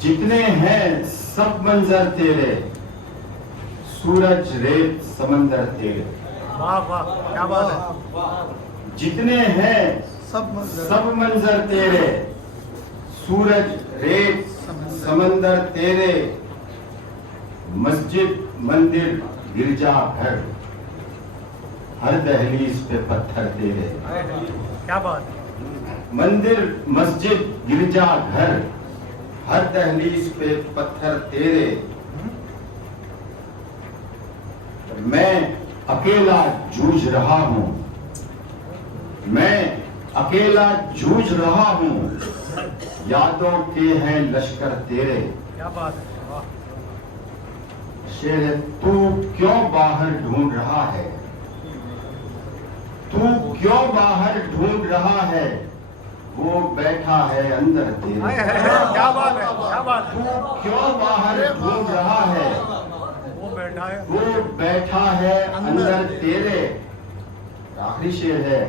जितने हैं सब मंजर तेरे, सूरज रेत समंदर तेरे। वाह वाह, क्या बात है। जितने हैं सब मंजर तेरे, सूरज रेत समंदर तेरे। मस्जिद मंदिर गिरजा घर, हर दहलीज पे पत्थर तेरे। क्या बात है। मंदिर मस्जिद गिरजा घर, हर दहलीज पे पत्थर तेरे। मैं अकेला जूझ रहा हूं, मैं अकेला जूझ रहा हूं, यादों के हैं लश्कर तेरे। क्या बात है। वाह। शेर है, तू क्यों बाहर ढूंढ रहा है, तू क्यों बाहर ढूंढ रहा है, वो बैठा है अंदर तेरे। क्या बात है, क्या बात तू है। क्यों बाहर ढूंढ रहा है, वो बैठा है। वो बैठा है अंदर तेरे। आखिरी शेर है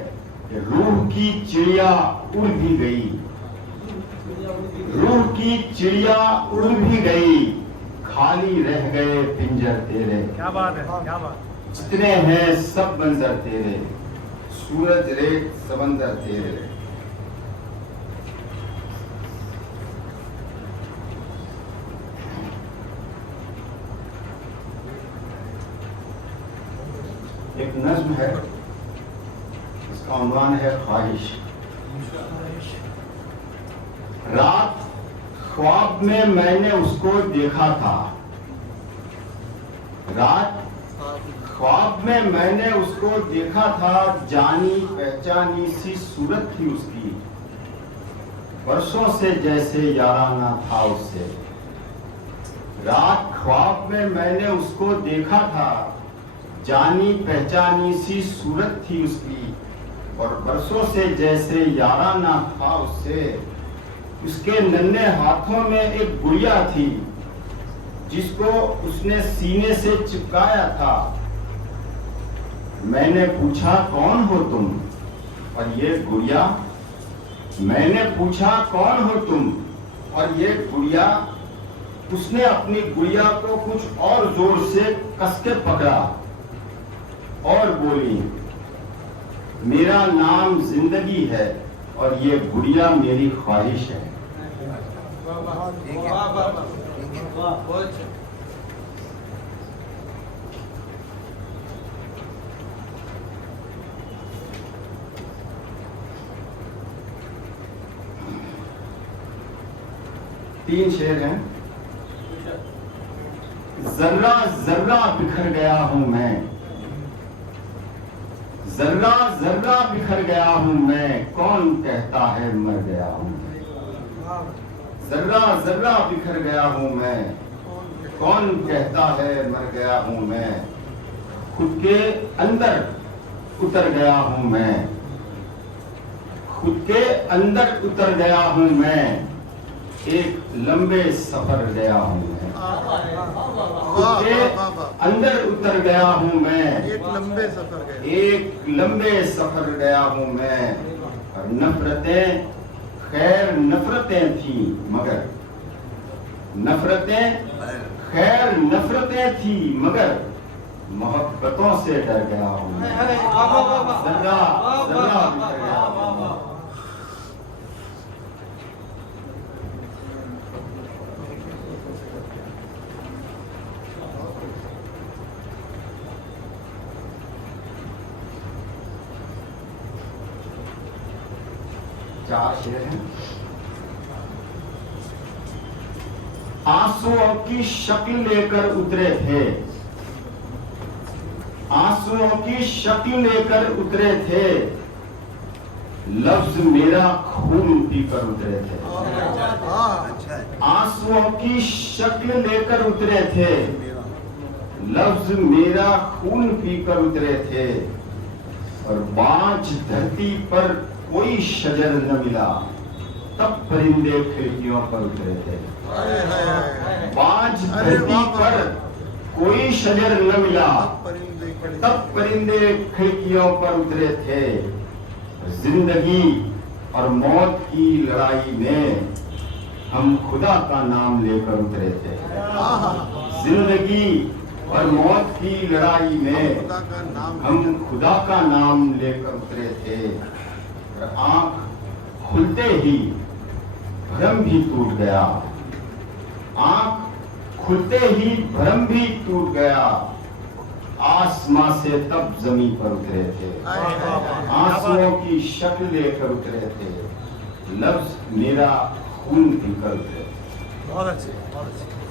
कि रूह की चिड़िया उड़ भी गई, रूह की चिड़िया उड़ भी गई, खाली रह गए पिंजर तेरे। क्या बात है, क्या बात। जितने हैं सब मंजर तेरे, सूरज रेत समंदर तेरे। एक नज्म है, इसका उन्वान है ख्वाहिश। रात ख्वाब में मैंने उसको देखा था, रात ख्वाब में मैंने उसको देखा था, जानी पहचानी सी सूरत थी उसकी, बरसों से जैसे याराना था उससे। रात ख्वाब में मैंने उसको देखा था, जानी पहचानी सी सूरत थी उसकी, और बरसों से जैसे याराना था उससे। उसके नन्हे हाथों में एक गुड़िया थी, जिसको उसने सीने से चिपकाया था। मैंने पूछा कौन हो तुम, और ये गुड़िया, मैंने पूछा कौन हो तुम, और ये गुड़िया, उसने अपनी गुड़िया को कुछ और जोर से कस के पकड़ा और बोली, मेरा नाम जिंदगी है और ये गुड़िया मेरी ख्वाहिश है। तीन शेर हैं। जर्रा जर्रा बिखर गया हूं मैं, जर्रा जर्रा बिखर गया हूं मैं, कौन कहता है मर गया हूं। जर्रा जर्रा बिखर गया हूं मैं, कौन कहता है मर गया हूं मैं। खुद के अंदर उतर गया हूं मैं, खुद के अंदर उतर गया हूं मैं, एक लंबे सफर गया हूं मैं। खुद के अंदर उतर गया हूं मैं, एक लंबे सफर गए। एक लंबे सफर गया हूं मैं। और नफरतें खैर नफरतें थी मगर, नफरतें खैर नफरतें थी मगर, मोहब्बतों से डर गया हूं मैं। जर्रा जर्रा बिखर गया हूं मैं। चार शेर हैं। आंसुओं की शक्ल लेकर उतरे थे, आंसुओं की शक्ल लेकर उतरे थे, लफ्ज मेरा खून पीकर उतरे थे। आंसुओं की शक्ल लेकर उतरे थे, लफ्ज मेरा खून पीकर उतरे थे, और बांझ धरती पर कोई शजर न मिला, तब परिंदे खिड़कियों पर उतरे थे। बांझ धरती पर कोई शजर न मिला, तब परिंदे खिड़कियों पर उतरे थे। जिंदगी और मौत की लड़ाई में हम खुदा का नाम लेकर उतरे थे। जिंदगी और मौत की लड़ाई में खुदा का नाम हम खुदा का नाम लेकर उतरे थे। और आंख खुलते ही भ्रम भी टूट गया। आंख खुलते ही भ्रम भी टूट गया। आसमां से तब जमीन पर उतरे थे। आंसुओं की शक्ल लेकर उतरे थे। लफ्ज मेरा खून पीकर उतरे थे। बहुत अच्छे, बहुत अच्छे।